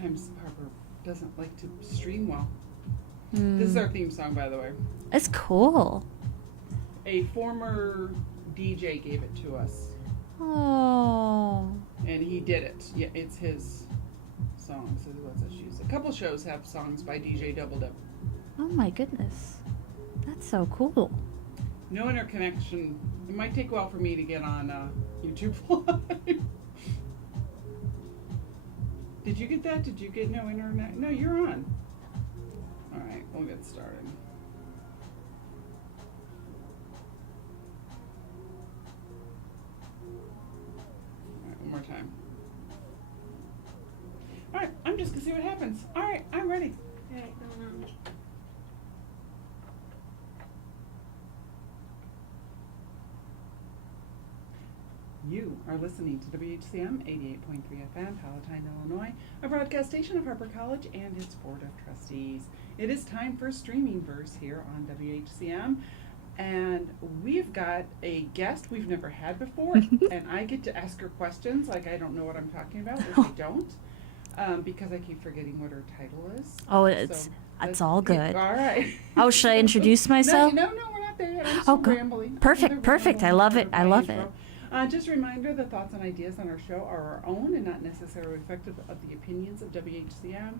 sometimes Harper doesn't like to stream well. This is our theme song, by the way. It's cool. A former DJ gave it to us. Oh. And he did it. Yeah, it's his song, so he lets us use it. A couple shows have songs by DJ Double Dip. Oh my goodness. That's so cool. No interconnection. It might take a while for me to get on YouTube Live. Did you get that? Did you get no internet? No, you're on. All right, we'll get started. All right, one more time. All right, I'm just gonna see what happens. All right, I'm ready. All right, going on. You are listening to WHCM 88.3 FM, Palatine, Illinois, a broadcast station of Harper College and its Board of Trustees. It is time for Streaming Verse here on WHCM, and we've got a guest we've never had before, and I get to ask her questions like I don't know what I'm talking about, which I don't, because I keep forgetting what her title is. Oh, it's all good. All right. Oh, should I introduce myself? No, we're not there yet. I'm still rambling. Perfect. I love it. Just a reminder, the thoughts and ideas on our show are our own and not necessarily reflective of the opinions of WHCM,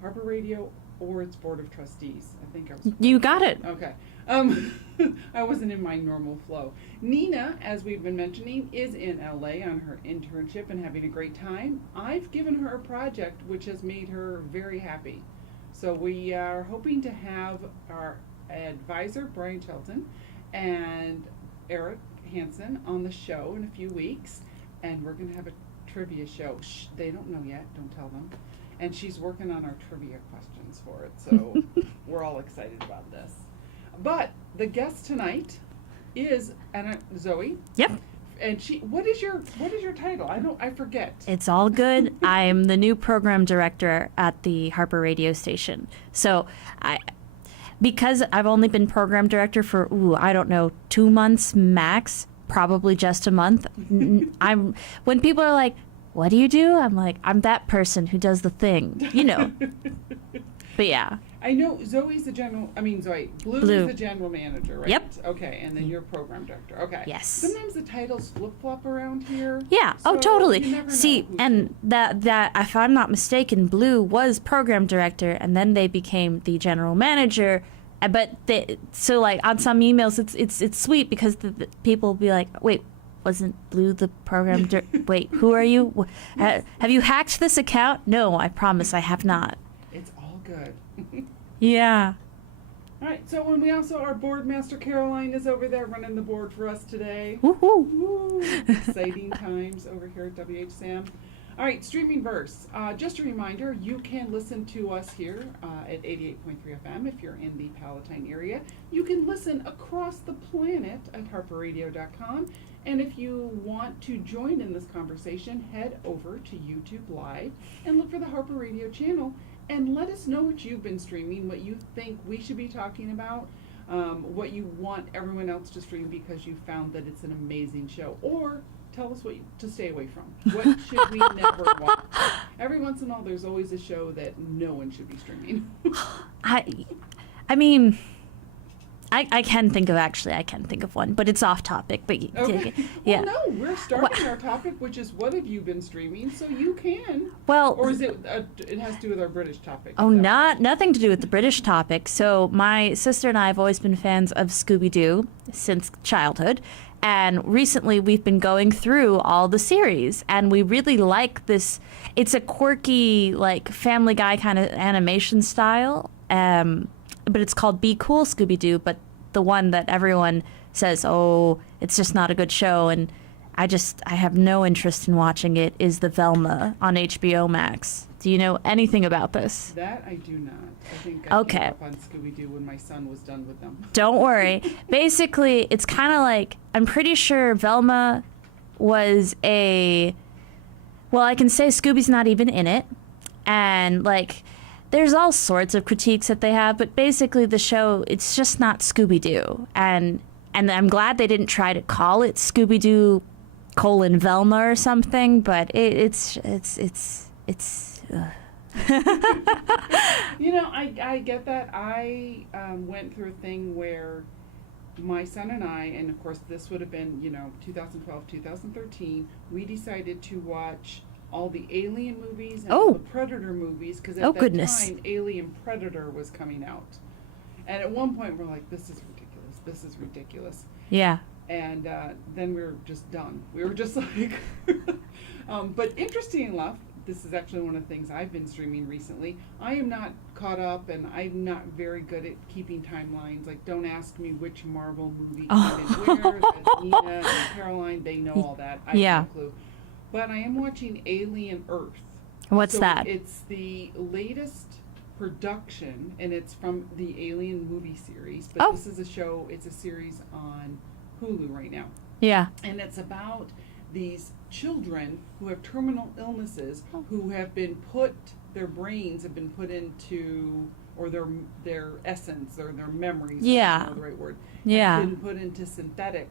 Harper Radio, or its Board of Trustees. I think I was... You got it. Okay. I wasn't in my normal flow. Nina, as we've been mentioning, is in LA on her internship and having a great time. I've given her a project which has made her very happy. So we are hoping to have our advisor, Brian Shelton, and Eric Hansen on the show in a few weeks, and we're going to have a trivia show. Shh, they don't know yet, don't tell them. And she's working on our trivia questions for it, so we're all excited about this. But the guest tonight is Zoe. Yep. And what is your title? I forget. It's all good. I'm the new program director at the Harper radio station. So because I've only been program director for, I don't know, 2 months max, probably just a month. When people are like, what do you do? I'm like, I'm that person who does the thing, But yeah. I know Blue is the general manager, right? Yep. Okay, and then you're program director. Okay. Yes. Sometimes the titles flip-flop around here. Yeah. So Totally. you never See, know and that if I'm not mistaken, Blue was program director, and then they became the general manager. But so like on some emails, it's sweet because the people will be like, wait, wasn't Blue the program? Wait, who are you? Have you hacked this account? No, I promise I have not. It's all good. Yeah. All right. So when we also our board master Caroline is over there running the board for us today. Woohoo! Woo. Exciting times over here at WHSAM. All right, Streaming Verse. Just a reminder, you can listen to us here at 88.3 FM if you're in the Palatine area. You can listen across the planet at harperradio.com. And if you want to join in this conversation, head over to YouTube Live and look for the Harper Radio channel and let us know what you've been streaming, what you think we should be talking about, what you want everyone else to stream because you found that it's an amazing show, or tell us what to stay away from. What should we never watch? Every once in a while, there's always a show that no one should be streaming. I mean, I can think of one, but it's off topic. But Okay. yeah. Well, no, we're starting our topic, which is what have you been streaming? So you can. Well, or is it? It has to do with our British topic. Oh, nothing to do with the British topic. So my sister and I have always been fans of Scooby-Doo since childhood. And recently we've been going through all the series, and we really like this. It's a quirky, like Family Guy kind of animation style, but it's called Be Cool Scooby-Doo, but the one that everyone says, oh, it's just not a good show, and I have no interest in watching it, is the Velma on HBO Max. Do you know anything about this? That I do not. I think I Okay. came up on Scooby-Doo when my son was done with them. Don't worry. Basically, it's kind of like, I'm pretty sure Velma was I can say Scooby's not even in it. And, like, there's all sorts of critiques that they have, but basically the show, it's just not Scooby-Doo. And I'm glad they didn't try to call it Scooby-Doo : Velma or something, but it's You know, I get that. I went through a thing where my son and I, and of course this would have been, 2012, 2013, we decided to watch all the Alien movies and all the Predator movies, because at that goodness. time, Alien Predator was coming out. And at one point, we're like, this is ridiculous. This is ridiculous. Yeah. And then we were just done. We were just like, but interesting enough, this is actually one of the things I've been streaming recently. I am not caught up, and I'm not very good at keeping timelines. Like, don't ask me which Marvel movie came in where. That's Nina and Caroline. They know all that. I have no clue. But I am watching Alien Earth. What's that? It's the latest production, and it's from the Alien movie series. But this is a show. It's a series on Hulu right now. Yeah. And it's about these children who have terminal illnesses, who have been their brains have been put into, or their essence or their memories, I don't know the right word, have been put into synthetic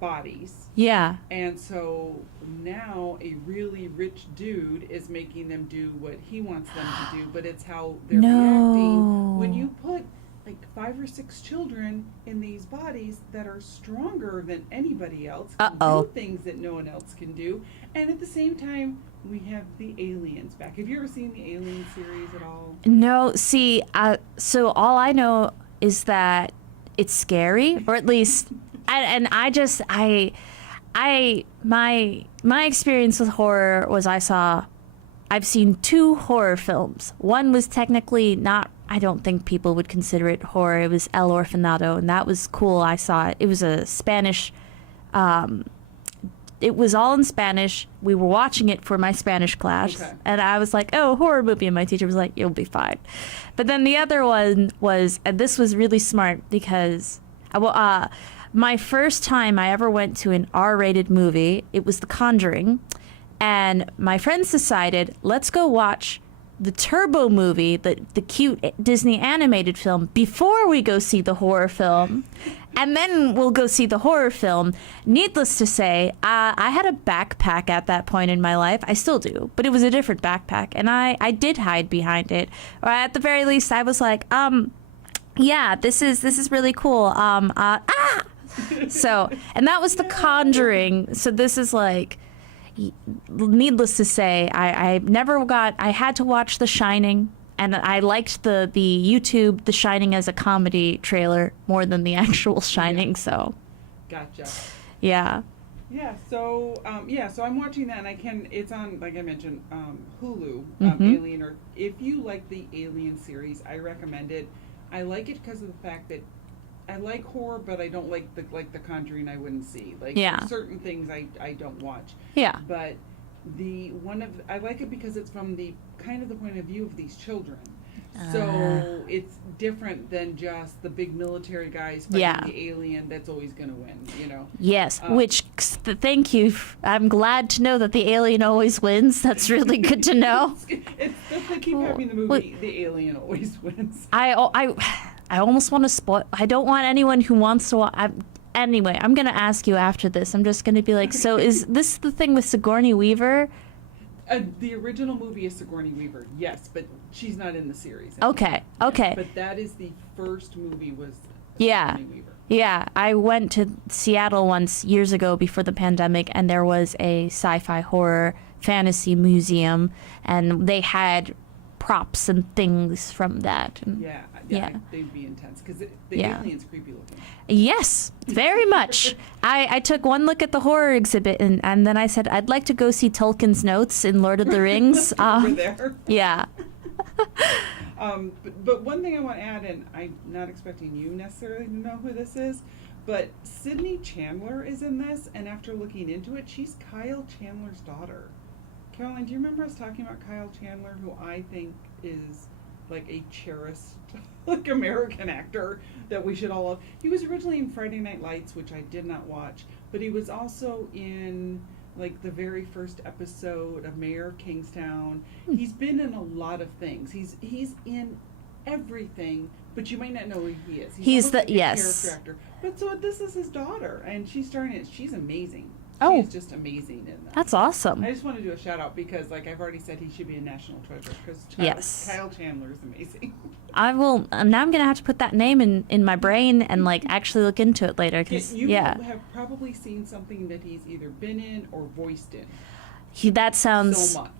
bodies. Yeah. And so now a really rich dude is making them do what he wants them to do, but it's how they're reacting when you put like 5 or 6 children in these bodies that are stronger than anybody else, can do things that no one else can do, and at the same time we have the aliens back. Have you ever seen the Alien series at all? No. See, so all I know is that it's scary, or at least, my experience with horror was I've seen 2 horror films. One was technically not, I don't think people would consider it horror. It was El Orfanato, and that was cool. I saw it. It was a Spanish, it was all in Spanish. We were watching it for my Spanish class, and I was like, oh, horror movie, and my teacher was like, you'll be fine. But then the other one was, and this was really smart, because my first time I ever went to an R-rated movie, it was The Conjuring, and my friends decided, let's go watch the Turbo movie, the cute Disney animated film, before we go see the horror film. And then we'll go see the horror film. Needless to say, I had a backpack at that point in my life. I still do, but it was a different backpack, and I did hide behind it. Or at the very least, I was like, yeah, this is really cool. So, and that was The Conjuring. So this is like, needless to say, I had to watch The Shining, and I liked the YouTube The Shining as a comedy trailer more than the actual Shining. So, gotcha. Yeah. Yeah. So so I'm watching that, and it's on, like I mentioned, Hulu. Alien, or if you like the Alien series, I recommend it. I like it because of the fact that I like horror, but I don't like the Conjuring. I wouldn't see certain things I don't watch. Yeah. But I like it because it's from the kind of the point of view of these children. So it's different than just the big military guys fighting the alien that's always going to win, Yes, thank you. I'm glad to know that the alien always wins. That's really good to know. They keep having the movie, the alien always wins. I almost want to spoil. I don't want anyone who wants to anyway, I'm going to ask you after this. I'm just going to be like, so is this the thing with Sigourney Weaver? The original movie is Sigourney Weaver, yes, but she's not in the series anymore. Okay. But that is the first movie was Sigourney Weaver. Yeah, I went to Seattle once years ago before the pandemic, and there was a sci-fi horror fantasy museum, and they had props and things from that. And they'd be intense because the alien's creepy looking. Yes, very much. I took one look at the horror exhibit, and then I said, I'd like to go see Tolkien's notes in Lord of the Rings. Over there. Yeah. But one thing I want to add, and I'm not expecting you necessarily to know who this is, but Sydney Chandler is in this, and after looking into it, she's Kyle Chandler's daughter. Caroline, do you remember us talking about Kyle Chandler, who I think is like a cherished American actor that we should all love? He was originally in Friday Night Lights, which I did not watch, but he was also in like the very first episode of Mayor of Kingstown. He's been in a lot of things. He's in everything, but you might not know who he is. He's the character actor. But so this is his daughter, and she's starring it. She's amazing. Oh. He's just amazing in that. That's awesome. I just want to do a shout out because, like I've already said, he should be a national treasure because Yes. Kyle Chandler is amazing. I will. Now I'm gonna have to put that name in my brain and like actually look into it later because You yeah, have probably seen something that he's either been in or voiced in. that sounds So much,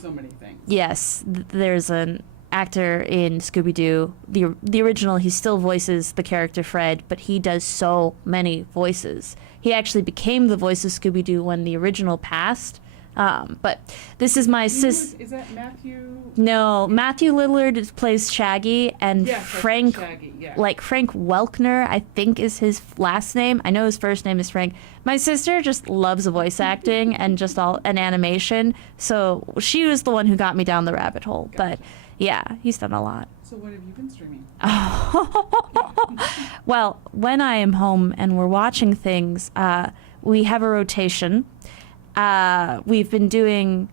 so many things. Yes, there's an actor in Scooby-Doo. The original, he still voices the character Fred, but he does so many voices. He actually became the voice of Scooby-Doo when the original passed. But this is my sis. Is that Matthew? No, Matthew Lillard plays Shaggy, and Yes, Frank, Shaggy, yeah. like Frank Welkner, I think is his last name. I know his first name is Frank. My sister just loves voice acting and just all an animation, so she was the one who got me down the rabbit hole. Gotcha. But yeah, he's done a lot. So what have you been streaming? Well, when I am home and we're watching things, we have a rotation. We've been doing.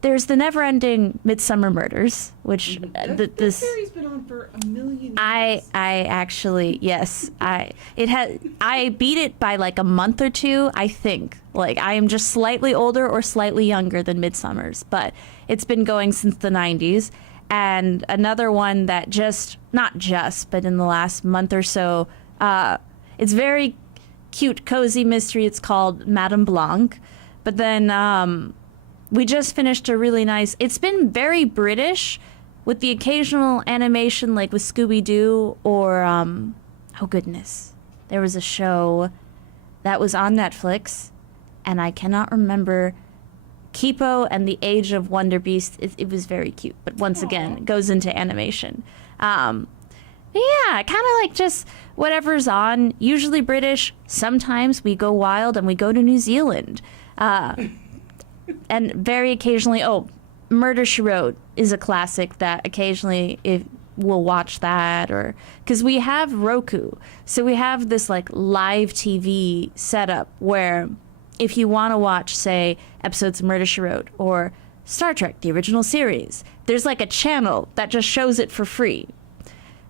There's the never-ending Midsummer Murders, which This series been on for a million years. I actually, yes, I beat it by like a month or two, I think. Like I am just slightly older or slightly younger than Midsummer's, but it's been going since the 90s. And another one that but in the last month or so, it's very cute, cozy mystery. It's called Madame Blanc. But then we just finished a really nice, it's been very British with the occasional animation like with Scooby-Doo or, oh goodness, there was a show that was on Netflix and I cannot remember, Kipo and the Age of Wonder Beast. It was very cute, but once again, it goes into animation. Yeah, kind of like just whatever's on, usually British. Sometimes we go wild and we go to New Zealand. And very occasionally, Murder, She Wrote is a classic that occasionally we'll watch that, or because we have Roku. So we have this like live TV setup where if you want to watch, say, episodes of Murder, She Wrote or Star Trek, the original series, there's like a channel that just shows it for free.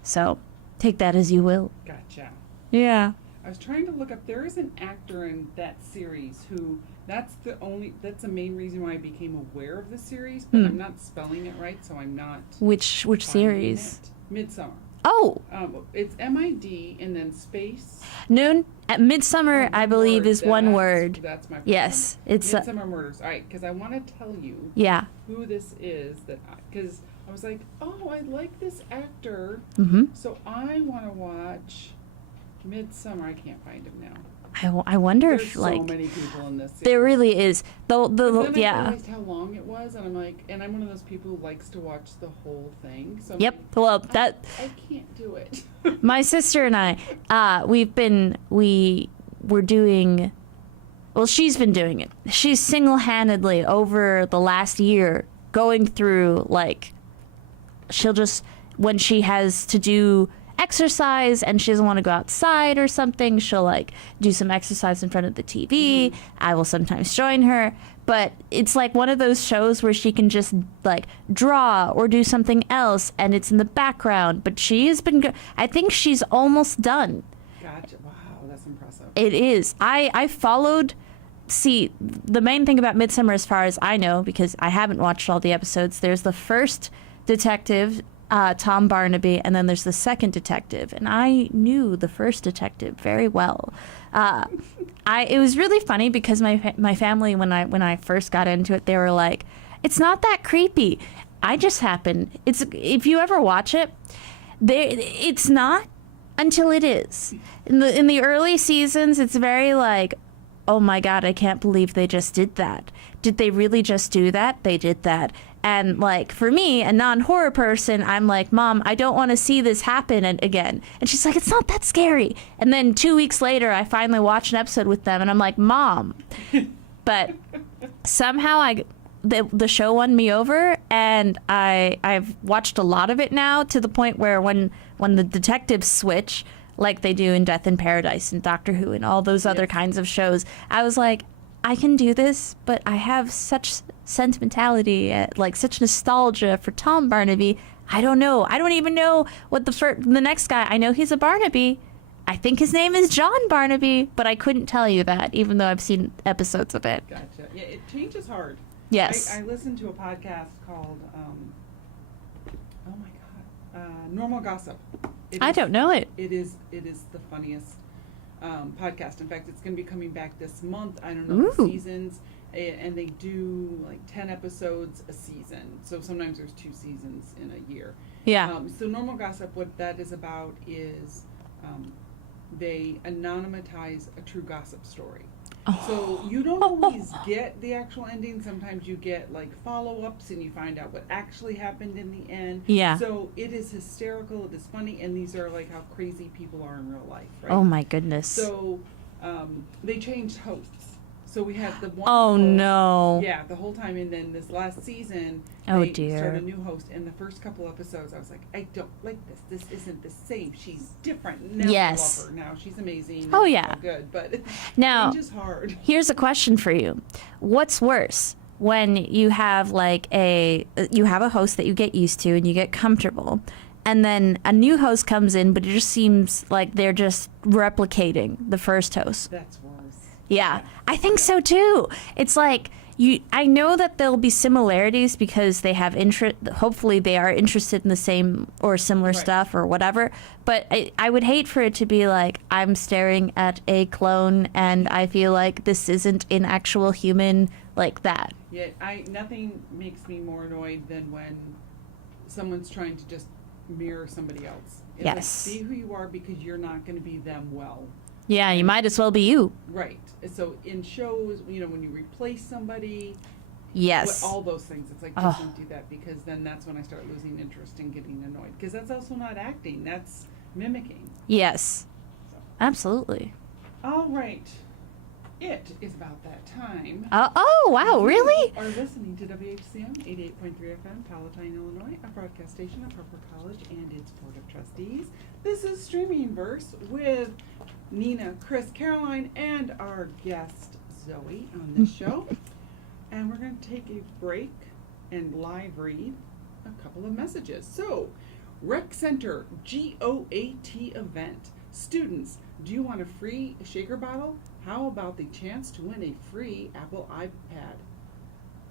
So take that as you will. Gotcha. Yeah. I was trying to look up. There is an actor in that series who. That's the main reason why I became aware of the series, but I'm not spelling it right, so I'm not. Which series? Midsummer. Oh. It's MID and then space. Noon at Midsummer, I believe, is one word. That's my. Yes, it's Midsummer Murders. All right, because I want to tell you. Yeah. Who this is because I was like, oh, I like this actor, so I want to watch Midsummer. I can't find him now. I wonder There's if like so many people in this series. there really is Then I yeah. realized how long it was, and I'm like, and I'm one of those people who likes to watch the whole thing. So I'm Yep. like, Well, that I can't do it. my sister and I, we're doing. Well, she's been doing it. She's single-handedly over the last year going through like. She'll just when she has to do exercise and she doesn't want to go outside or something, she'll like do some exercise in front of the TV. I will sometimes join her, but it's like one of those shows where she can just like draw or do something else and it's in the background, but she has been I think she's almost done. Gotcha. Wow, that's impressive. It is. I followed. See, the main thing about Midsummer, as far as I know, because I haven't watched all the episodes, there's the first detective, Tom Barnaby, and then there's the second detective, and I knew the first detective very well. It was really funny because my family, when I first got into it, they were like, "It's not that creepy." I just happened. It's if you ever watch it, it's not until it is. In the early seasons, it's very like, "Oh my God, I can't believe they just did that. Did they really just do that? They did that." And like for me, a non-horror person, I'm like, "Mom, I don't want to see this happen again." And she's like, "It's not that scary." And then 2 weeks later, I finally watched an episode with them, and I'm like, "Mom." But somehow the show won me over, and I've watched a lot of it now to the point where when the detectives switch, like they do in Death in Paradise and Doctor Who and all those other kinds of shows, I was like, I can do this, but I have such sentimentality, like such nostalgia for Tom Barnaby. I don't know. I don't even know what the next guy. I know he's a Barnaby. I think his name is John Barnaby, but I couldn't tell you that, even though I've seen episodes of it. Gotcha. Yeah, it changes hard. Yes. I listened to a podcast called, oh my God, Normal Gossip. I don't know it. It is the funniest podcast. In fact, it's going to be coming back this month. I don't know the Ooh. seasons, and they do like 10 episodes a season. So sometimes there's 2 seasons in a year. Yeah. So Normal Gossip, what that is about is they anonymize a true gossip story. So you don't always get the actual ending. Sometimes you get like follow-ups and you find out what actually happened in the end. Yeah. So it is hysterical, it is funny, and these are like how crazy people are in real life, right? Oh my goodness. So they changed hosts. So we had the one Oh host, no. yeah, the whole time, and then this last season Oh, they dear. started a new host, and the first couple episodes I was like, I don't like this. This isn't the same. She's different. Now Yes. I love her. Now she's amazing. Oh, and yeah. so good, but Now- change is hard. Here's a question for you. What's worse? When you have like a host that you get used to and you get comfortable, and then a new host comes in, but it just seems like they're just replicating the first host. That's worse. Yeah, I think so too. It's like I know that there'll be similarities because they have interest. Hopefully, they are interested in the same or similar Right. stuff or whatever. But I would hate for it to be like I'm staring at a clone and I feel like this isn't an actual human like that. Yeah, nothing makes me more annoyed than when someone's trying to just mirror somebody else. It's like, Yes. be who you are because you're not going to be them well. Yeah, you might as well be you. Right. So in shows, when you replace somebody, Yes. all those things, it's like, just don't do that, because then that's when I start losing interest and getting annoyed. Because that's also not acting, that's mimicking. Yes. So. Absolutely. All right. It is about that time. Oh, wow, really? You are listening to WHCM 88.3 FM, Palatine, Illinois, a broadcast station of Harper College and its Board of Trustees. This is Streaming Verse with Nina, Chris, Caroline, and our guest Zoe on this show. And we're going to take a break and live read a couple of messages. So, Rec Center GOAT event. Students, do you want a free shaker bottle? How about the chance to win a free Apple iPad?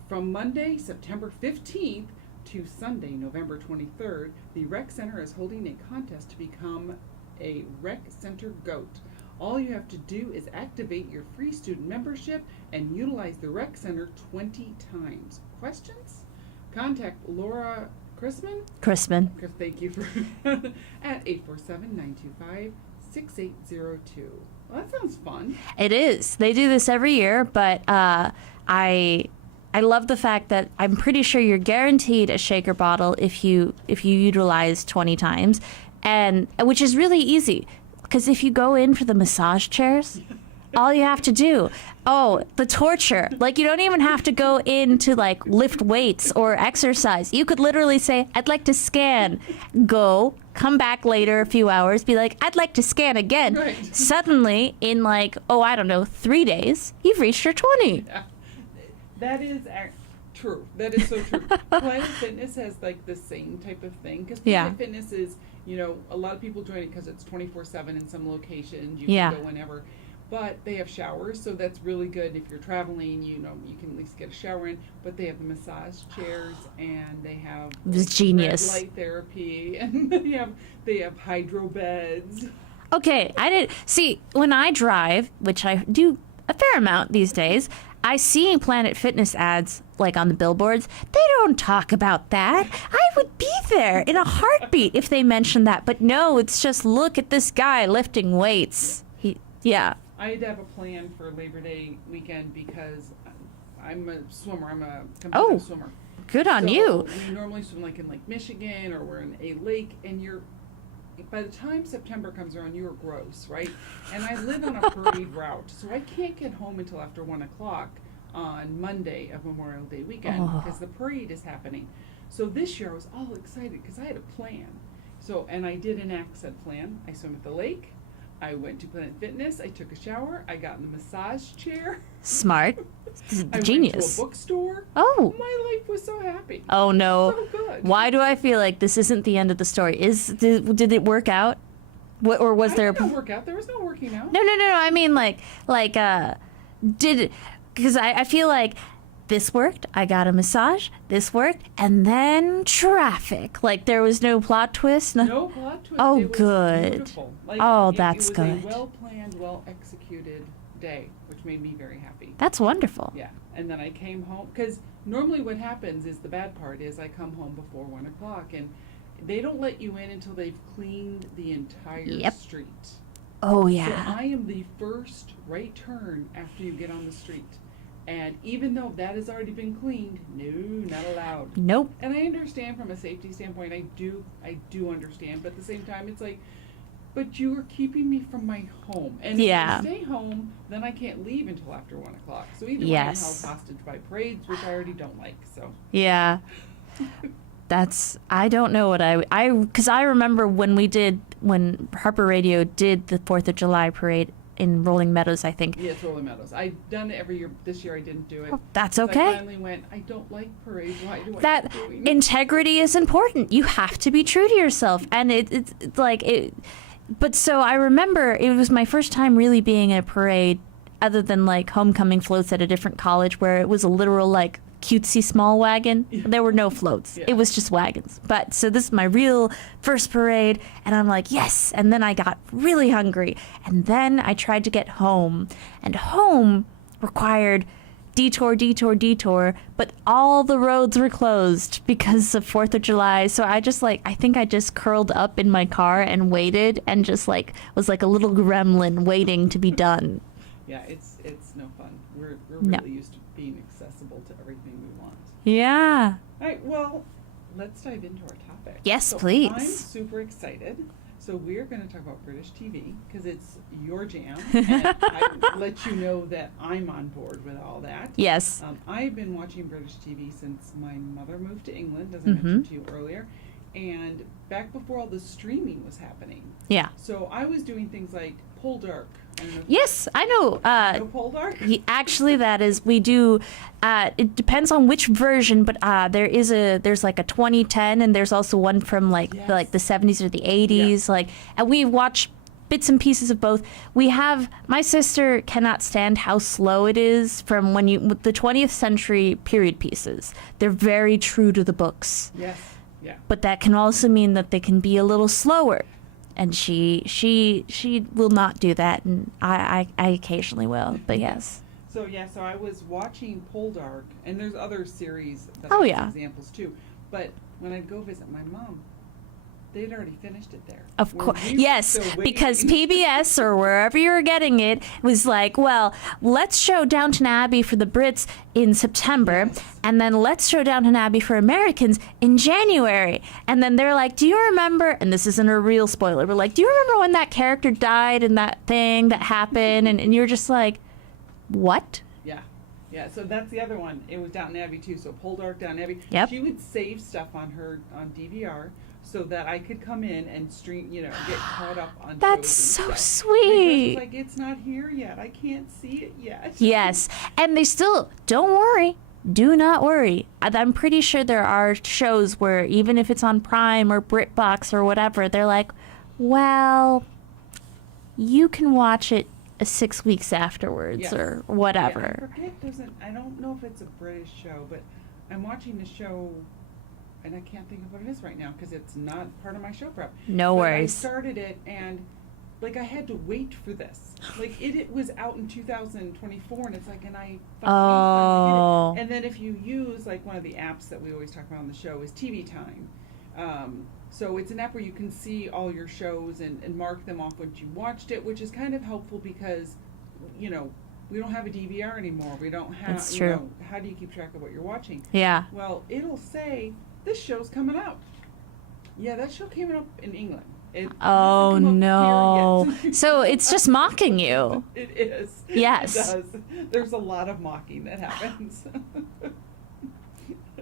From Monday, September 15th to Sunday, November 23rd, the Rec Center is holding a contest to become a Rec Center GOAT. All you have to do is activate your free student membership and utilize the Rec Center 20 times. Questions? Contact Laura Chrisman. Thank you for at 847-925-6802. Well, that sounds fun. It is. They do this every year, but I love the fact that I'm pretty sure you're guaranteed a shaker bottle if you utilize 20 times, and which is really easy because if you go in for the massage chairs, all you have to do, the torture. Like, you don't even have to go in to like lift weights or exercise. You could literally say, I'd like to scan, come back later a few hours, be like, I'd like to scan again. Right. Suddenly, in like, 3 days, you've reached your 20. Yeah. That is true. That is so true. Planet Fitness has like the same type of thing, because Planet Fitness is, a lot of people join it because it's 24/7 in some locations. You can go whenever. But they have showers, so that's really good. If you're traveling, you can at least get a shower in. But they have the massage chairs, and they have genius. red light therapy, and they have hydro beds. Okay, I didn't see when I drive, which I do a fair amount these days. I see Planet Fitness ads like on the billboards. They don't talk about that. I would be there in a heartbeat if they mentioned that. But no, it's just look at this guy lifting weights. I had to have a plan for Labor Day weekend because I'm a swimmer. I'm a competitive swimmer. Good on So you. We normally swim like in Lake Michigan, or we're in a lake, and by the time September comes around, you're gross, right? And I live on a parade route, so I can't get home until after 1 o'clock on Monday of Memorial Day weekend because the parade is happening. So this year I was all excited because I had a plan. And I did enact said plan. I swim at the lake. I went to Planet Fitness. I took a shower. I got in the massage chair. Genius. I went to a bookstore. Oh. My life was so happy. Oh no. So good. Why do I feel like this isn't the end of the story? Did it work out? Or was there? No workout. There was no working out. No. I mean, because I feel like this worked. I got a massage. This worked, and then traffic. Like there was no plot twist. No plot twist. Oh, it was good. Beautiful. That's good. It was a well planned, well executed day, which made me very happy. That's wonderful. Yeah, and then I came home because normally what happens is the bad part is I come home before 1:00 and they don't let you in until they've cleaned the entire street. Oh, So yeah. I am the first right turn after you get on the street. And even though that has already been cleaned, no, not allowed. Nope. And I understand from a safety standpoint, I do understand, but at the same time it's like, but you are keeping me from my home. And if I stay home, then I can't leave until after 1:00. So either way I'm held hostage by parades, which I already don't like, so. Yeah. I don't know what because I remember when Harper Radio did the 4th of July parade in Rolling Meadows, I think. Yes, Rolling Meadows. I've done it every year. This year I didn't do it. Oh, that's so okay. I finally went, I don't like parades. Why do I that keep doing it? integrity is important. You have to be true to yourself. And it's like it. But so I remember it was my first time really being in a parade other than like homecoming floats at a different college where it was a literal like cutesy small wagon. Yeah. There were no floats. Yeah. It was just wagons. But so this is my real first parade and I'm like, yes. And then I got really hungry. And then I tried to get home. And home required detour, but all the roads were closed because of 4th of July. So I think I just curled up in my car and waited and just like was like a little gremlin waiting to be done. Yeah, it's no fun. We're No. really used to being accessible to everything we want. Yeah. All right, well, let's dive into our topic. Yes, So please. I'm super excited. So we're going to talk about British TV because it's your jam. And I let you know that I'm on board with all that. Yes. I've been watching British TV since my mother moved to England, as I Mm-hmm. mentioned to you earlier, and back before all the streaming was happening. Yeah. So I was doing things like Pull Dark. I don't know if Yes, I know. you know Pull Dark? Actually, that is we do. It depends on which version, but there's like a 2010, and there's also one from like Yes. the 70s or the 80s. Like, and we watch bits and pieces of both. We have my sister cannot stand how slow it is from with the 20th century period pieces. They're very true to the books, Yes. Yeah. but that can also mean that they can be a little slower. And she will not do that, and I occasionally will, but yes. So I was watching Poldark, and there's other series that Oh, I yeah. have examples too. But when I'd go visit my mom, they'd already finished it there. Of Where course, we were yes, still waiting. because PBS or wherever you were getting it was like, well, let's show Downton Abbey for the Brits in September, Yes. and then let's show Downton Abbey for Americans in January. And then they're like, do you remember, and this isn't a real spoiler, but like, do you remember when that character died and that thing that happened? And you're just like, what? Yeah, so that's the other one. It was Downton Abbey too. So Poldark, Downton Abbey. Yep. She would save stuff on DVR so that I could come in and stream, get caught up on. That's shows and so stuff. sweet. Because it's like it's not here yet. I can't see it yet. Yes, and they still, don't worry, do not worry. I'm pretty sure there are shows where even if it's on Prime or BritBox or whatever, they're like, well, you can watch it 6 weeks afterwards Yes. or Yeah, whatever. I forget. I don't know if it's a British show, but I'm watching the show, and I can't think of what it is right now because it's not part of my show prep. No But worries. I started it, and I had to wait for this. It was out in 2024, and it's like, and I Oh. get it. And then if you use one of the apps that we always talk about on the show is TV Time. So it's an app where you can see all your shows and mark them off once you watched it, which is kind of helpful because, we don't have a DVR anymore. We don't have, That's true. How do you keep track of what you're watching? Yeah. Well, it'll say, this show's coming out. Yeah, that show came up in England. It Oh, hasn't come up no. here yet. So it's just mocking you. It is. Yes. It does. There's a lot of mocking that happens.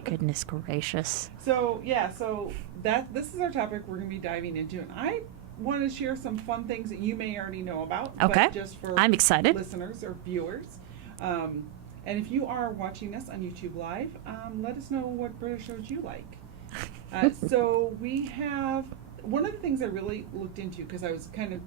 Goodness gracious. So this is our topic we're going to be diving into, and I want to share some fun things that you may already know about. Okay. But just for I'm excited. listeners or viewers. And if you are watching us on YouTube Live, let us know what British shows you like. So we have one of the things I really looked into, because I was kind of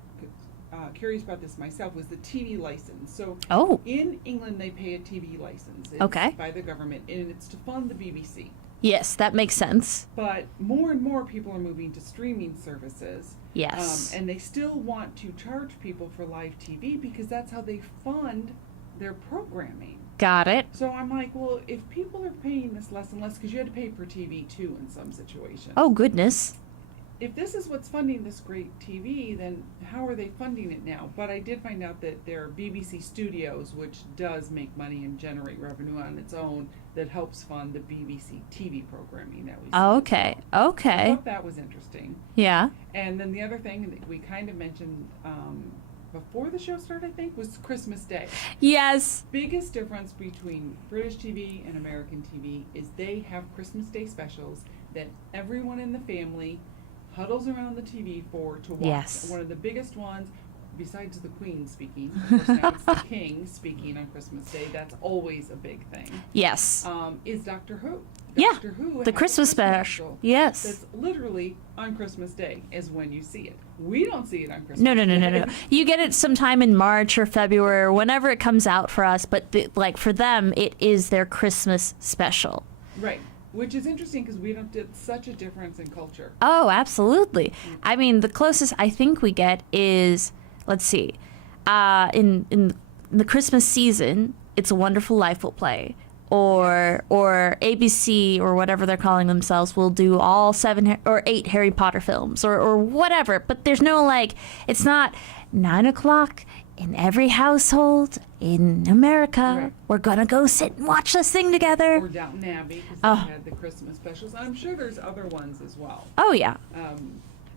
curious about this myself, was the TV license. So Oh. in England, they pay a TV license. It's Okay. by the government, and it's to fund the BBC. Yes, that makes sense. But more and more people are moving to streaming services. Yes. And they still want to charge people for live TV because that's how they fund their programming. Got it. So I'm like, well, if people are paying this less and less, because you had to pay per TV too in some situations. Oh, goodness. If this is what's funding this great TV, then how are they funding it now? But I did find out that there are BBC Studios, which does make money and generate revenue on its own, that helps fund the BBC TV programming that we see. Okay. I Okay. thought that was interesting. Yeah. And then the other thing that we kind of mentioned before the show started, I think, was Christmas Day. Yes. Biggest difference between British TV and American TV is they have Christmas Day specials that everyone in the family huddles around the TV to watch. Yes. One of the biggest ones, besides the Queen speaking, of course now it's the King speaking on Christmas Day, that's always a big thing, Yes. is Doctor Who. Yeah, Doctor Who the has a Christmas special. Yes. That's literally on Christmas Day is when you see it. We don't see it on Christmas No, no, no, Day. no, no. You get it sometime in March or February or whenever it comes out for us. But like for them, it is their Christmas special. Right. Which is interesting because we don't get such a difference in culture. Oh, absolutely. I mean, the closest I think we get is, let's see, in the Christmas season, It's a Wonderful Life will play. Or ABC or whatever they're calling themselves will do all 7 or 8 Harry Potter films or whatever. But there's no it's not 9 o'clock in every household in America. Right. We're gonna go sit and watch this thing together. Or Downton Abbey because Oh. they had the Christmas specials. I'm sure there's other ones as well. Oh yeah.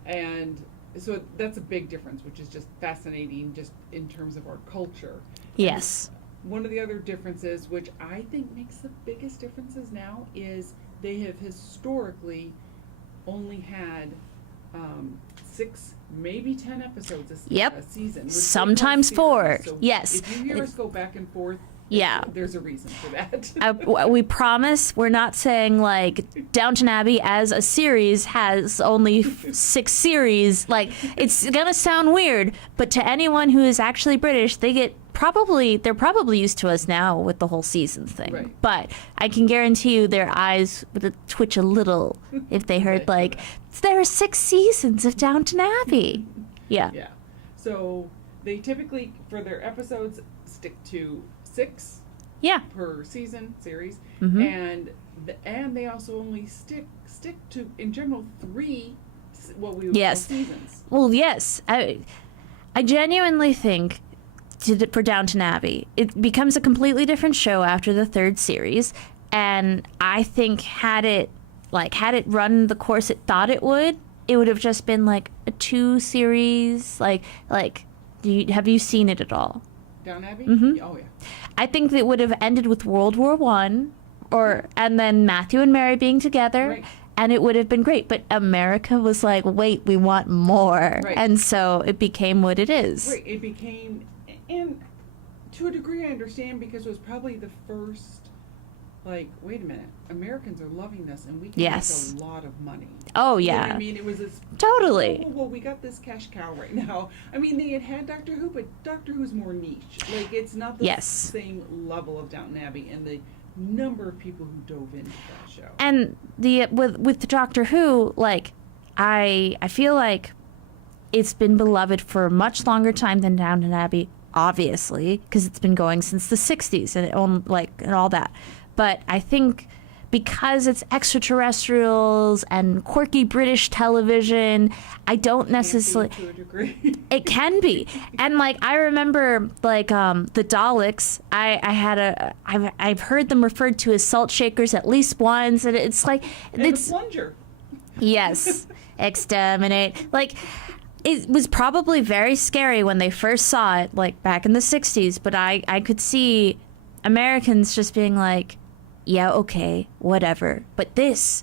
And so that's a big difference, which is just fascinating just in terms of our culture. Yes. One of the other differences, which I think makes the biggest differences now, is they have historically only had 6, maybe 10 episodes a Yep. season. which they Sometimes call 4. series. So Yes. If you hear us go back and forth, Yeah. there's a reason for that. We promise we're not saying Downton Abbey as a series has only 6 series. It's gonna sound weird, but to anyone who is actually British, they're probably used to us now with the whole seasons thing. Right. But I can guarantee you their eyes would twitch a little if they heard there are 6 seasons of Downton Abbey. Yeah. Yeah. So they typically, for their episodes, stick to 6 Yeah. per season series, Mhm. and they also only stick to, in general, 3 what we would Yes. call seasons. Well, yes. I genuinely think for Downton Abbey, it becomes a completely different show after the 3rd series, and I think had it run the course it thought it would have just been a 2 series. Have you seen it at all? Downton Abbey? Mhm. Oh yeah. I think that it would have ended with World War One, and then Matthew and Mary being together. Right. And it would have been great, but America was like, wait, we want more. Right. And so it became what it is. Right. It became, and to a degree I understand, because it was probably the first, wait a minute, Americans are loving this and we can Yes. make a lot of money. Oh, You know yeah. what I mean, it was this, Totally. well, we got this cash cow right now. I mean, they had Doctor Who, but Doctor Who's more niche. It's not the Yes. same level of Downton Abbey and the number of people who dove into that show. And with Doctor Who, I feel like it's been beloved for a much longer time than Downton Abbey, obviously, because it's been going since the 60s and and all that. But I think because it's extraterrestrials and quirky British television, I don't necessarily. To a degree. It can be, and I remember the Daleks. I've heard them referred to as salt shakers at least once, and it's And it's the plunger. yes, exterminate. It was probably very scary when they first saw it, back in the 60s. But I could see Americans just being yeah, okay, whatever. But it's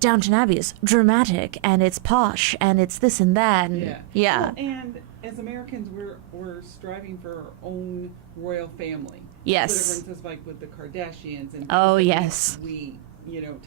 Downton Abbey is dramatic and it's posh and it's this and that. And yeah. Well, and as Americans, we're striving for our own royal family. Yes. For instance, with the Kardashians and Oh, things that yes. we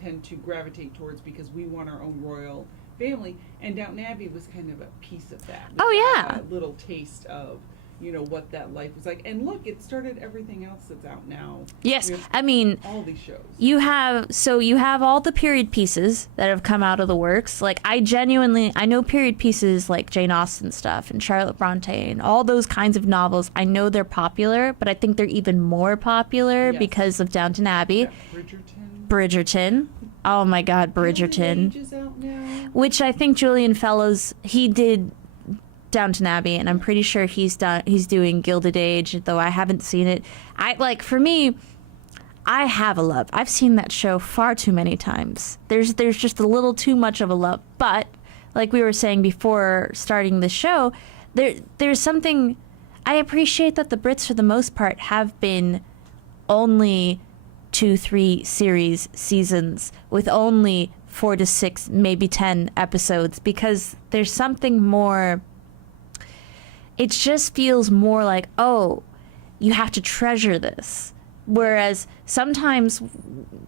tend to gravitate towards because we want our own royal family, and Downton Abbey was kind of a piece of that. Oh, We yeah. got a little taste of, you know, what that life was like. And look, it started everything else that's out now. Yes, We have I mean, all these shows. you have all the period pieces that have come out of the works. Like, I know period pieces like Jane Austen stuff and Charlotte Bronte and all those kinds of novels. I know they're popular, but I think they're even more popular Yes. because of Downton Abbey. Yeah, Bridgerton. Oh my God, Bridgerton. Gilded Age is out now. Which I think Julian Fellows, he did Downton Abbey, and I'm pretty sure he's doing Gilded Age, though I haven't seen it. For me, I have a love. I've seen that show far too many times. There's just a little too much of a love. But like we were saying before starting the show, there's something I appreciate that the Brits for the most part have been only 2-3 seasons with only 4 to 6, maybe 10 episodes, because there's something more. It just feels more like, oh, you have to treasure this. Whereas sometimes,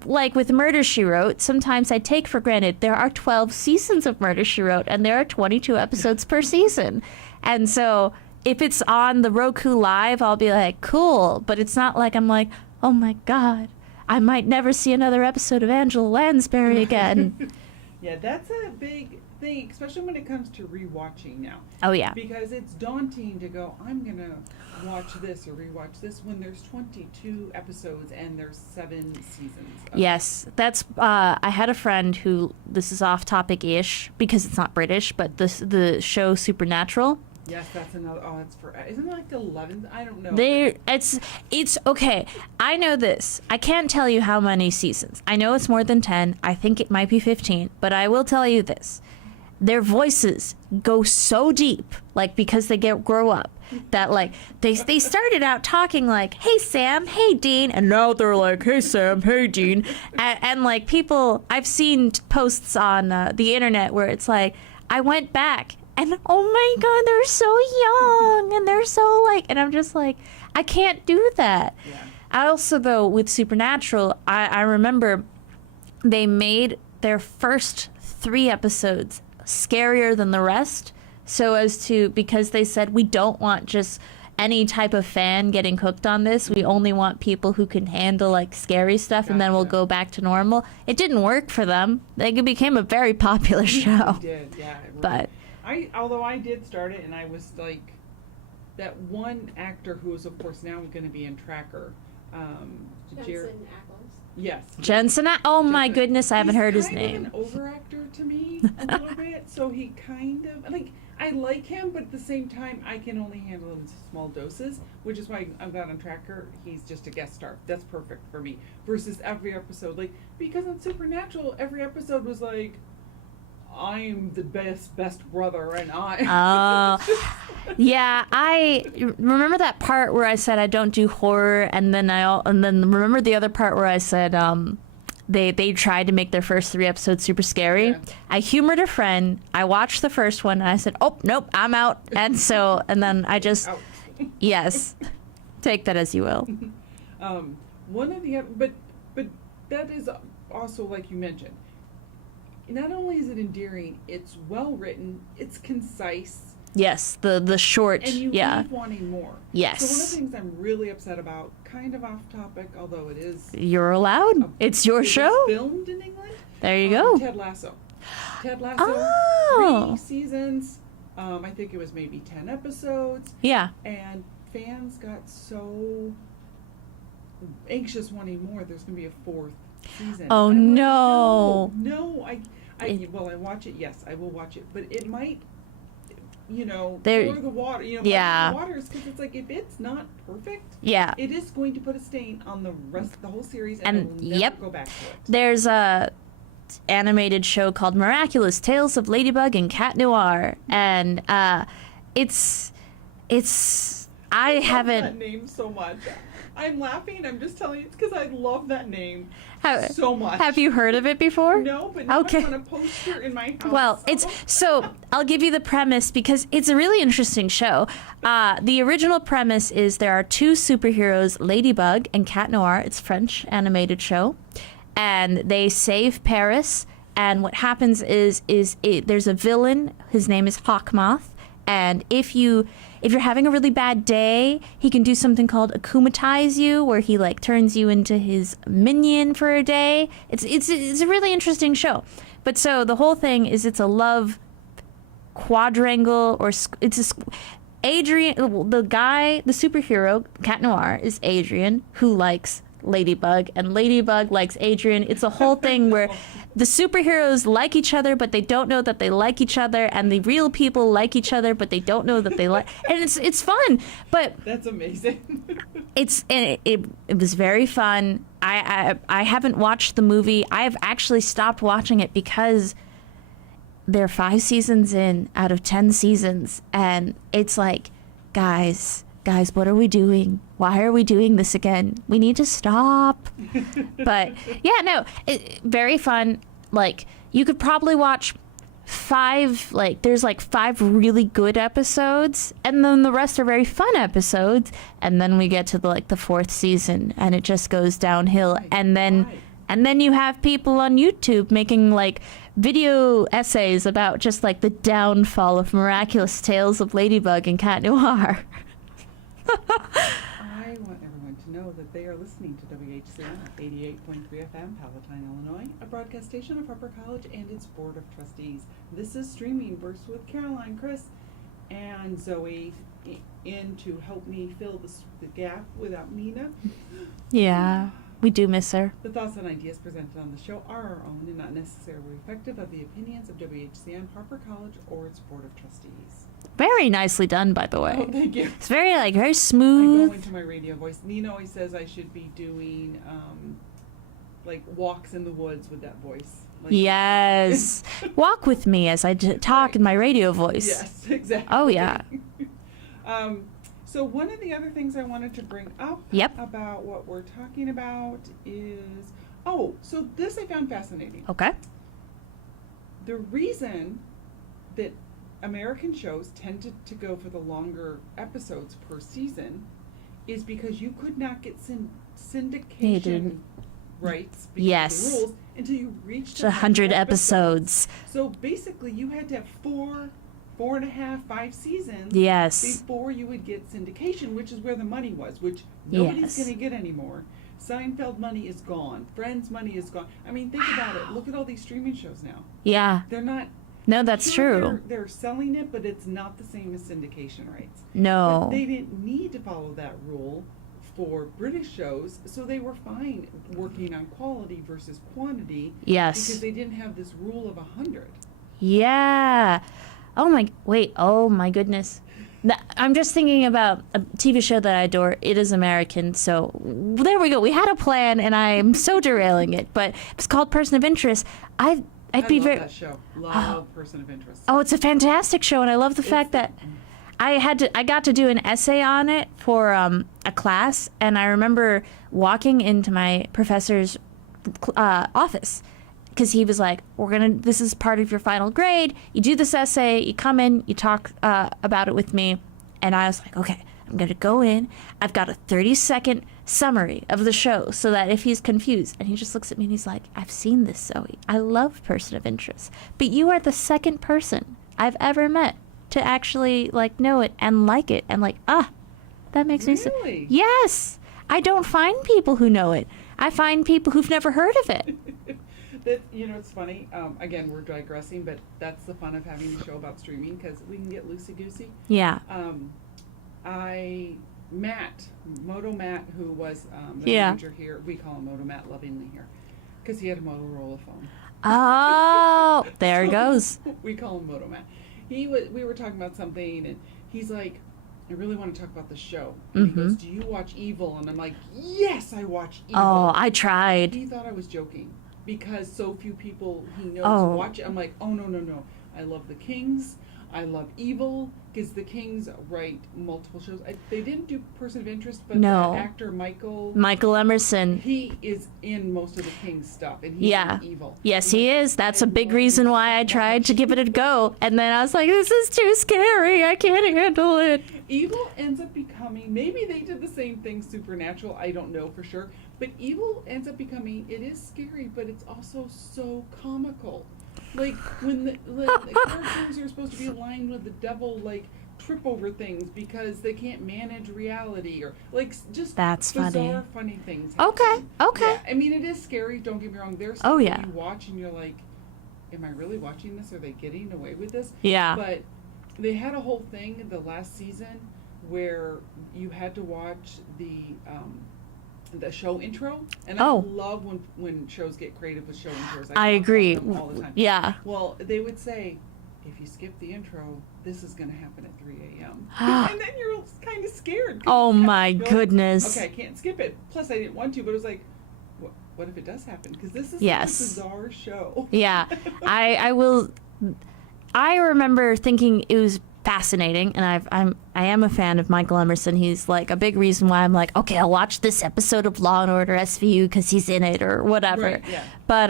like with Murder, She Wrote, sometimes I take for granted there are 12 seasons of Murder, She Wrote, and there are 22 episodes per season. And so if it's on the Roku Live, I'll be like, cool. But it's not like I'm like, oh my God, I might never see another episode of Angela Lansbury again. Yeah, that's a big thing, especially when it comes to rewatching now. Oh, yeah. Because it's daunting to go, I'm going to watch this or rewatch this when there's 22 episodes and there's 7 seasons. Yes, that's. I had a friend who, this is off topic-ish because it's not British, but the show Supernatural. Yes, that's another. Oh, it's for. Isn't it like the 11th? I don't know. It's okay. I know this. I can't tell you how many seasons. I know it's more than 10. I think it might be 15. But I will tell you this: their voices go so deep, like because they grow up. That like they started out talking like, "Hey Sam, hey Dean," and now they're like, "Hey Sam, hey Dean," and like people. I've seen posts on the internet where it's like, I went back. And oh my God, they're so young and they're so like, and I'm just like, I can't do that. Yeah. I also, though, with Supernatural, I remember they made their first 3 episodes scarier than the rest. Because they said, we don't want just any type of fan getting hooked on this. We only want people who can handle like scary stuff, and then we'll go back to normal. It didn't work for them. It became a very popular show. It did, yeah. But although I did start it, and I was like, that one actor who is of course now going to be in Tracker, Jensen Ackles. Yes. Jensen, oh my goodness, I haven't heard his name. He's kind of an overactor to me a little bit, so he kind of like, I like him, but at the same time, I can only handle him in small doses, which is why I'm glad on Tracker. He's just a guest star. That's perfect for me. Versus every episode, like, because on Supernatural, every episode was like, I'm the best brother, and yeah, I remember that part where I said I don't do horror, and then remember the other part where I said they tried to make their first 3 episodes super scary. Yeah. I humored a friend. I watched the first one, and I said, "Oh nope, I'm out." And then I just, yes, take that as you will. One of the but that is also, like you mentioned. Not only is it endearing, it's well written, it's concise. Yes, the short, and you yeah. keep wanting more. Yes. So one of the things I'm really upset about, kind of off topic, although it is. You're allowed. It's your show. Filmed in England. There you go. Ted Lasso. Ted Lasso. Oh. 3 seasons. I think it was maybe 10 episodes. Yeah. And fans got so anxious wanting more. There's going to be a 4th season. Oh, I'm no. Like, no, I watch it. Yes, I will watch it, but it might, pour the water. Yeah. The waters, because it's like, if it's not perfect, Yeah. it is going to put a stain on the rest of the whole series, and And, we'll never yep. go back to it. There's a animated show called Miraculous Tales of Ladybug and Cat Noir, and it's I love haven't. that name so much. I'm laughing. I'm just telling you, it's because I love that name so much. Have you heard of it before? No, but now Okay. I'm on a poster in my house. Well, I'll give you the premise because it's a really interesting show. The original premise is there are 2 superheroes, Ladybug and Cat Noir. It's a French animated show. And they save Paris, And what happens is there's a villain. His name is Hawkmoth. And if you're having a really bad day, he can do something called akumatize you, where he like turns you into his minion for a day. It's a really interesting show. But so the whole thing is it's a love quadrangle, or Adrian, the superhero Cat Noir is Adrian, who likes Ladybug, and Ladybug likes Adrian. It's a whole thing where the superheroes like each other, but they don't know that they like each other, and the real people like each other, but they don't know that they like. And it's fun, but that's amazing. it was very fun. I haven't watched the movie. I've actually stopped watching it because they're 5 seasons in out of 10 seasons, and it's like, guys, what are we doing? Why are we doing this again? We need to stop. But yeah, no, very fun. Like, you could probably watch 5, like, there's like 5 really good episodes, and then the rest are very fun episodes, and then we get to the 4th season, and it just goes downhill. And then you have people on YouTube making like video essays about just like the downfall of Miraculous Tales of Ladybug and Cat Noir. I want everyone to know that they are listening to WHCN 88.3 FM, Palatine, Illinois, a broadcast station of Harper College and its Board of Trustees. This is Streaming Verse with Caroline, Chris, and Zoe in to help me fill the gap without Nina. Yeah, we do miss her. The thoughts and ideas presented on the show are our own and not necessarily reflective of the opinions of WHCN, Harper College, or its Board of Trustees. Very nicely done, by the way. Oh, thank you. It's very I smooth. go into my radio voice. Nina always says I should be doing like walks in the woods with that voice. Like, Yes. Walk with me as I talk in my radio voice. Yes, exactly. Oh, yeah. So one of the other things I wanted to bring up Yep. about what we're talking about is, so this I found fascinating. Okay. The reason that American shows tended to go for the longer episodes per season is because you could not get syndication rights because Yes. of the rules until you reached 100 episodes. So basically you had to have 4.5, 5 seasons Yes. before you would get syndication, which is where the money was, which nobody's Yes. going to get anymore. Seinfeld money is gone. Friends money is gone. I mean, think about it. Look at all these streaming shows now. Yeah. They're not. No, that's Sure, true. They're selling it, but it's not the same as syndication rights. No. But they didn't need to follow that rule for British shows, so they were fine working on quality versus quantity. Yes. Because they didn't have this rule of 100. Yeah. Oh my goodness. I'm just thinking about a TV show that I adore. It is American. So there we go. We had a plan, and I'm so derailing it. But it's called Person of Interest. I'd be love very. that show. Love Person of Interest. Oh, it's a fantastic show, and I love the fact that I got to do an essay on it for a class, and I remember walking into my professor's office, because he was like, this is part of your final grade. You do this essay, you come in, you talk about it with me. And I was like, okay, I'm going to go in. I've got a 30-second summary of the show so that if he's confused, and he just looks at me and he's like, I've seen this, Zoe. I love Person of Interest. But you are the second person I've ever met to actually know it and like it. And that makes me so. Really? Yes. I don't find people who know it. I find people who've never heard of it. That, it's funny. Again, we're digressing, but that's the fun of having a show about streaming, because we can get loosey-goosey. Yeah. Moto Matt, who was the manager here, we call him Moto Matt lovingly here, because he had a Motorola phone. Oh, there it goes. We call him Moto Matt. We were talking about something, and he's like, I really want to talk about the show. And he goes, do you watch Evil? And I'm like, yes, I watch Evil. Oh, I tried. He thought I was joking, because so few people he knows Oh. watch it. I'm like, oh, no. I love the Kings. I love Evil, because the Kings write multiple shows. They didn't do Person of Interest, but No. that actor Michael Emerson. he is in most of the King's stuff, and he's Yeah. in Evil. Yes, I'm he like, is. That's a I big love reason him why I so tried to much. give it a go. And then I was like, this is too scary. I can't handle it. Evil ends up becoming, maybe they did the same thing Supernatural, I don't know for sure, but Evil ends up becoming, it is scary, but it's also so comical. Like when the characters are supposed to be aligned with the devil, like trip over things because they can't manage reality, or like just That's bizarre, funny. funny things. Okay, happen. okay. Yeah, I mean, it is scary, don't get me wrong. There's stuff Oh, yeah. that you watch and you're like, am I really watching this? Are they getting away with this? Yeah. But they had a whole thing the last season where you had to watch the show intro, and Oh. I love when shows get creative with show intros. I talk agree. about them all the time. Yeah. Well, they would say, if you skip the intro, this is going to happen at 3 a.m. And then you're kind of scared. 'cause Oh it's my you're like, goodness. okay, I can't skip it. Plus, I didn't want to, but it was like, what if it does happen? Because this is Yes. such a bizarre show. Yeah. I will. I remember thinking it was fascinating, and I am a fan of Michael Emerson. He's like a big reason why I'm like, okay, I'll watch this episode of Law and Order SVU because he's in it or whatever. Right, yeah. But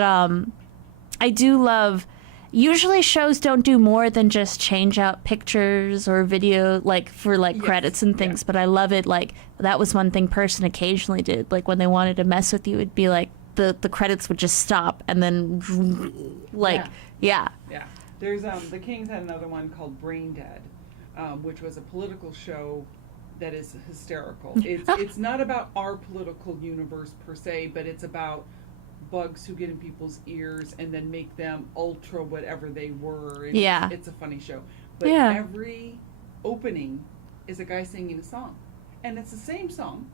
I do love. Usually shows don't do more than just change out pictures or video, like for like Yes, credits and things. yeah. But I love it. Like that was one thing Person occasionally did. Like when they wanted to mess with you, it'd be like the credits would just stop and then like yeah. Yeah. There's the Kings had another one called Brain Dead, which was a political show that is hysterical. It's not about our political universe per se, but it's about bugs who get in people's ears and then make them ultra whatever they were. And Yeah. it's a funny show. But Yeah. every opening is a guy singing a song. And it's the same song,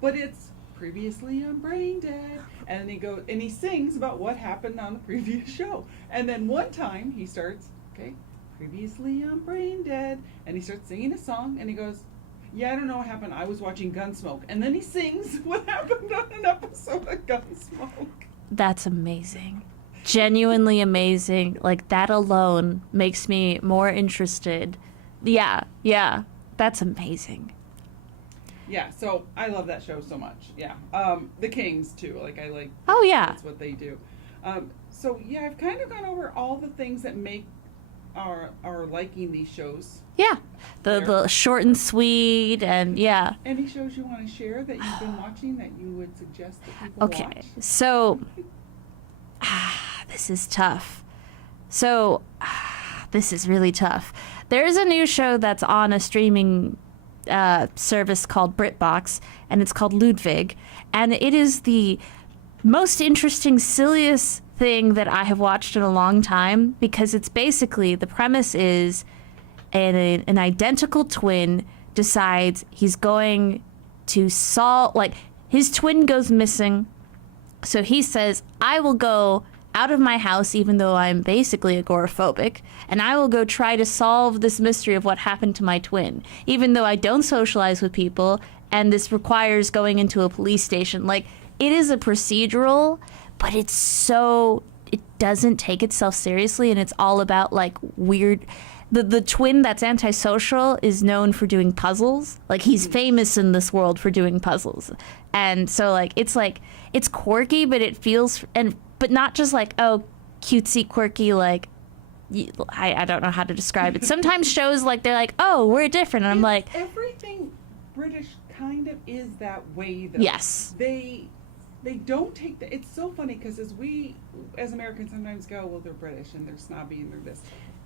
but it's previously on Brain Dead. And then he sings about what happened on the previous show. And then one time he starts, okay, previously on Brain Dead, and he starts singing a song, and he goes, yeah, I don't know what happened. I was watching Gunsmoke. And then he sings what happened on an episode of Gunsmoke. That's amazing. Genuinely amazing. Like that alone makes me more interested. Yeah. That's amazing. Yeah, so I love that show so much. Yeah. The Kings too. Like I like Oh yeah. that's what they do. So yeah, I've kind of gone over all the things that make our liking these shows. Yeah. The short and sweet and yeah. Any shows you want to share that you've been watching that you would suggest that people Okay. watch? So this is tough. So this is really tough. There's a new show that's on a streaming service called BritBox, and it's called Ludwig, and it is the most interesting, silliest thing that I have watched in a long time, because it's basically, the premise is an identical twin decides he's going to solve, like his twin goes missing, so he says, I will go out of my house, even though I'm basically agoraphobic, and I will go try to solve this mystery of what happened to my twin, even though I don't socialize with people, and this requires going into a police station. Like, it is a procedural, but it doesn't take itself seriously, and it's all about, like, weird... The twin that's antisocial is known for doing puzzles. Like, he's famous in this world for doing puzzles. And so, it's quirky, but it feels... But not just like, oh, cutesy, quirky, like, I don't know how to describe it. Sometimes shows, like, they're like, oh, we're different. And I'm like... Everything British kind of is that way, though. Yes. They don't take the... It's so funny, because as Americans, sometimes go, well, they're British, and they're snobby, and they're this.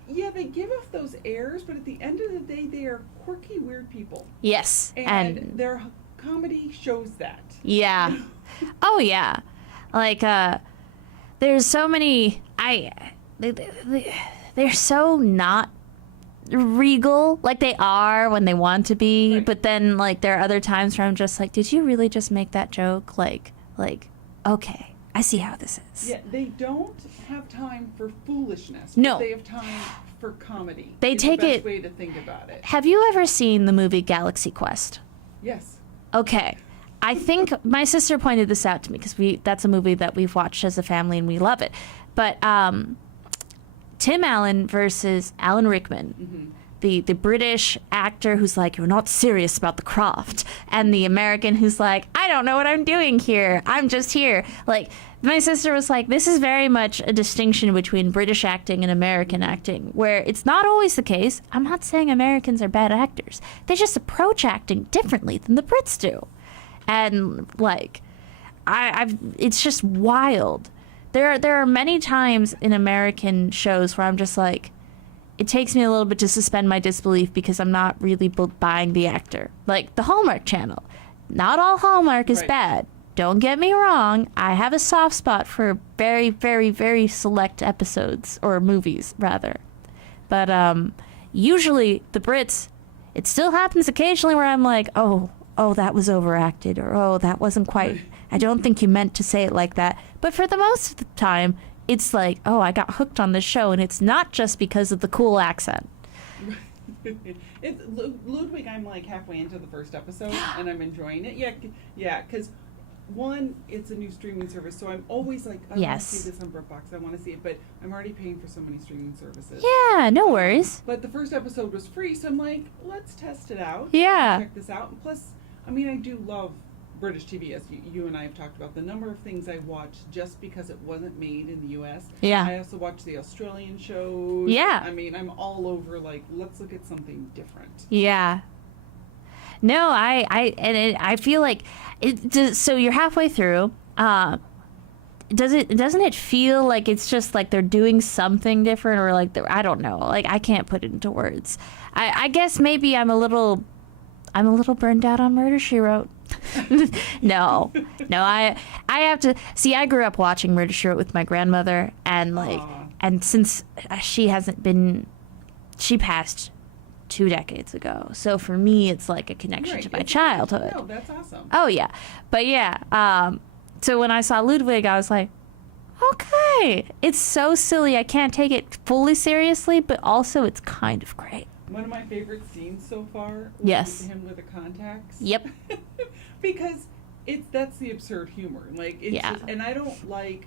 Yeah, they give off those airs, but at the end of the day, they are quirky, weird people. Yes. And their comedy shows that. Yeah. Oh, yeah. Like, there's so many... They're so not regal. Like, they are when they want to be, Right. but then, like, there are other times where I'm just like, did you really just make that joke? Like, okay, I see how this is. Yeah, they don't have time for foolishness. No. But they have time for comedy. They It's take the best it- way to think about it. Have you ever seen the movie Galaxy Quest? Yes. Okay. I think my sister pointed this out to me because that's a movie that we've watched as a family and we love it. But Tim Allen versus Alan Rickman. Mm-hmm. The British actor who's like, you're not serious about the craft, and the American who's like, I don't know what I'm doing here. I'm just here. Like, my sister was like, this is very much a distinction between British acting and American acting, where it's not always the case. I'm not saying Americans are bad actors. They just approach acting differently than the Brits do. And, like, it's just wild. There are many times in American shows where I'm just like, it takes me a little bit to suspend my disbelief because I'm not really buying the actor. Like the Hallmark Channel. Not all Hallmark is Right. bad. Don't get me wrong. I have a soft spot for very, very, very select episodes, or movies, rather. But usually the Brits, it still happens occasionally where I'm like, oh, that was overacted, or oh, that wasn't quite, I don't think you meant to say it like that. But for the most of the time, it's like, oh, I got hooked on this show, and it's not just because of the cool accent. It's Ludwig. I'm like halfway into the first episode, and I'm enjoying it. Yeah, because one, it's a new streaming service, so I'm always like, I want to Yes. see this on BritBox. I want to see it, but I'm already paying for so many streaming services. Yeah, no worries. But the first episode was free, so I'm like, let's test it out. Yeah. Check this out. And plus, I mean, I do love British TV, as you and I have talked about. The number of things I watch just because it wasn't made in the U.S. Yeah. I also watch the Australian shows. Yeah. I mean, I'm all over, like, let's look at something different. Yeah. No, I feel like it does, so you're halfway through. Doesn't it feel like it's just like they're doing something different, or like I don't know, like I can't put it into words. I guess maybe I'm a little burned out on Murder, She Wrote. No, I have to see. I grew up watching Murder, She Wrote with my grandmother, and like, Aw. and since she passed 2 decades ago, so for me it's like a connection Right. to my It's- childhood. No, that's awesome. Oh yeah, but yeah. So when I saw Ludwig, I was like, okay, it's so silly. I can't take it fully seriously, but also it's kind of great. One of my favorite scenes so far was Yes. him with the contacts. Yep. Because that's the absurd humor. Like, it's Yeah. just, and I don't like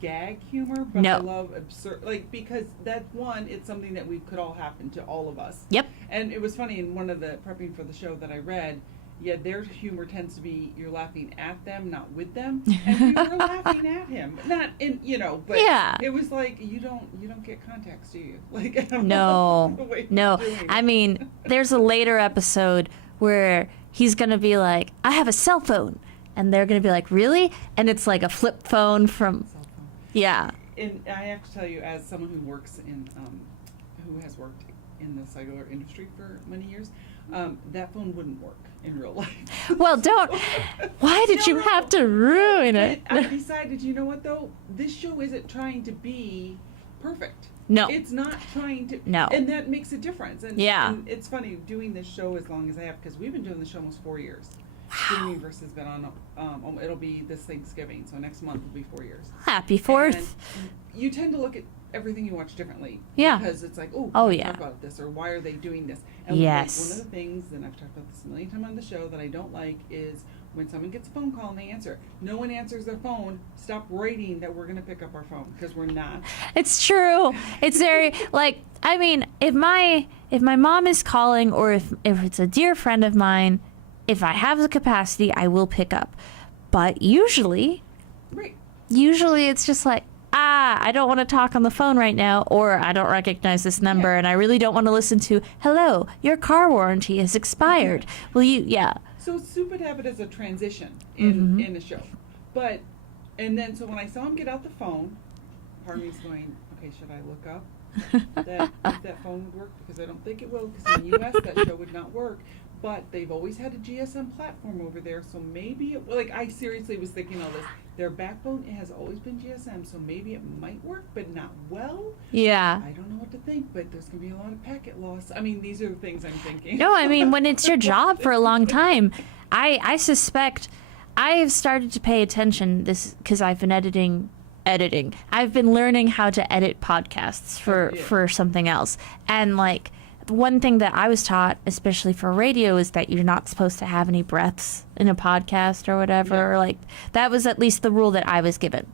gag humor, but No. I love absurd, like, because that's one, it's something that we could all happen to all of us. Yep. And it was funny, in one of the prepping for the show that I read, yeah, their humor tends to be you're laughing at them, not with them. And we were laughing at him, not in, but Yeah. it was like you don't get contacts, do you? Like, I don't No, know the way no. he's doing I it. mean, there's a later episode where he's gonna be like, "I have a cell phone," and they're gonna be like, "Really?" And it's like a flip phone from, Cell phone. yeah, And I have to tell you, as someone who works in, who has worked in the cellular industry for many years, that phone wouldn't work in real life. Well, don't. Why did you No. have to ruin it? But I decided, you know what though? This show isn't trying to be perfect. No. It's not trying to. No. And that makes a difference. And, Yeah. and it's funny doing this show as long as I have, because we've been doing the show almost 4 years. Streaming Verse has been on, it'll be this Thanksgiving, so next month will be 4 years. Happy 4th. And you tend to look at everything you watch differently. Yeah. Because it's like, oh, Oh, can we yeah. talk about this, or why are they doing this? And Yes. one of the things, and I've talked about this a million times on the show, that I don't like is when someone gets a phone call and they answer. No one answers their phone. Stop writing that we're going to pick up our phone, because we're not. It's true. It's very like, I mean, if my mom is calling, or if it's a dear friend of mine, if I have the capacity, I will pick up. But usually Right. it's just like, I don't want to talk on the phone right now, or I don't recognize this number, Yeah. and I really don't want to listen to, hello, your car warranty has expired. Will you, yeah. So it's stupid to have it as a transition Mm-hmm. in a show. But, and then, so when I saw him get out the phone, part of me's going, okay, should I look up that if that phone would work? Because I don't think it will, because in the U.S. that show would not work. But they've always had a GSM platform over there, so maybe it, like, I seriously was thinking all this. Their backbone, it has always been GSM, so maybe it might work, but not well. Yeah. I don't know what to think, but there's going to be a lot of packet loss. I mean, these are the things I'm thinking. No, I mean, when it's your job for a long time, I suspect I have started to pay attention this because I've been editing. I've been learning how to edit podcasts for something else. And like, one thing that I was taught, especially for radio, is that you're not supposed to have any breaths in a podcast or whatever. Yeah. Or like, that was at least the rule that I was given.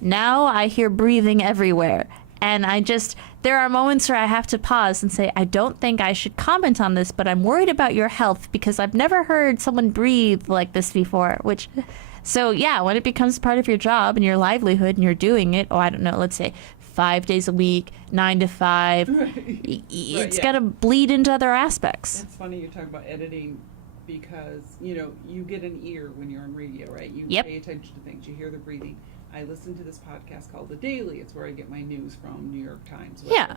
Now I hear breathing everywhere. And there are moments where I have to pause and say, I don't think I should comment on this, but I'm worried about your health because I've never heard someone breathe like this before, so yeah, when it becomes part of your job and your livelihood and you're doing it, I don't know, let's say 5 days a week, 9 to 5, it's got to bleed into other aspects. It's funny you talk about editing because, you get an ear when you're on radio, right? You Yep. pay attention to things. You hear the breathing. I listen to this podcast called The Daily. It's where I get my news from, New York Times. Yeah.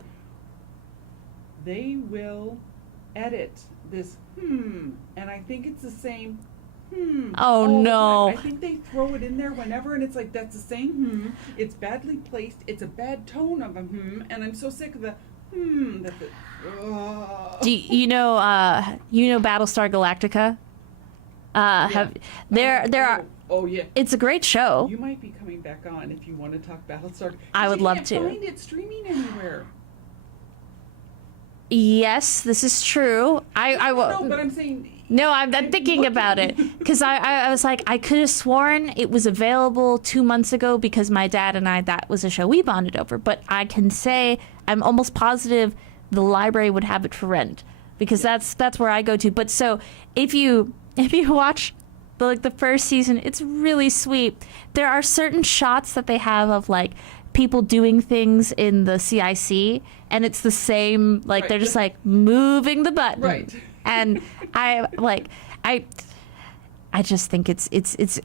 They will edit this, and I think it's the same, Oh, all the no. time. I think they throw it in there whenever, and it's like, that's the same It's badly placed. It's a bad tone of a and I'm so sick of the Do you know Battlestar Galactica? There are. Oh yeah. It's a great show. You might be coming back on if you want to talk Battlestar. I would love to. You can't find it streaming anywhere. Yes, this is true. No, but I'm saying. No, I'm thinking looking. about it because I was like, I could have sworn it was available 2 months ago because my dad and I, that was a show we bonded over. But I can say I'm almost positive the library would have it for rent because that's where I go to. But so if you watch the first season, it's really sweet. There are certain shots that they have of like people doing things in the CIC, and it's the same. Like Right. they're just like moving the button. Right. And I just think it's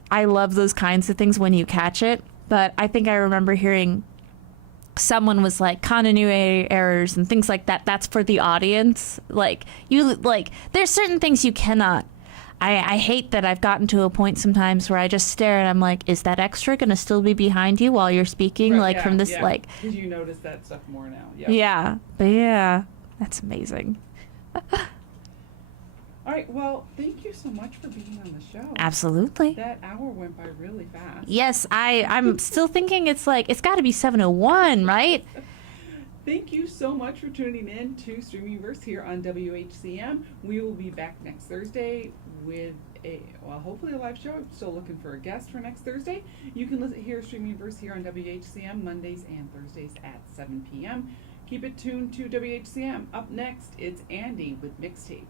I love those kinds of things when you catch it. But I think I remember hearing someone was like continuity errors and things like that. That's for the audience. There's certain things you cannot. I hate that I've gotten to a point sometimes where I just stare and I'm like, is that extra going to still be behind you while you're speaking? Right, yeah, from this, yeah. Because you notice that stuff more now. Yeah. Yeah. But yeah, that's amazing. All right. Well, thank you so much for being on the show. Absolutely. That hour went by really fast. Yes, I'm still thinking it's got to be 7:01, right? Thank you so much for tuning in to Streamingverse here on WHCM. We will be back next Thursday with hopefully a live show. I'm still looking for a guest for next Thursday. You can hear Streamingverse here on WHCM Mondays and Thursdays at 7 p.m. Keep it tuned to WHCM. Up next, it's Andy with Mixtape.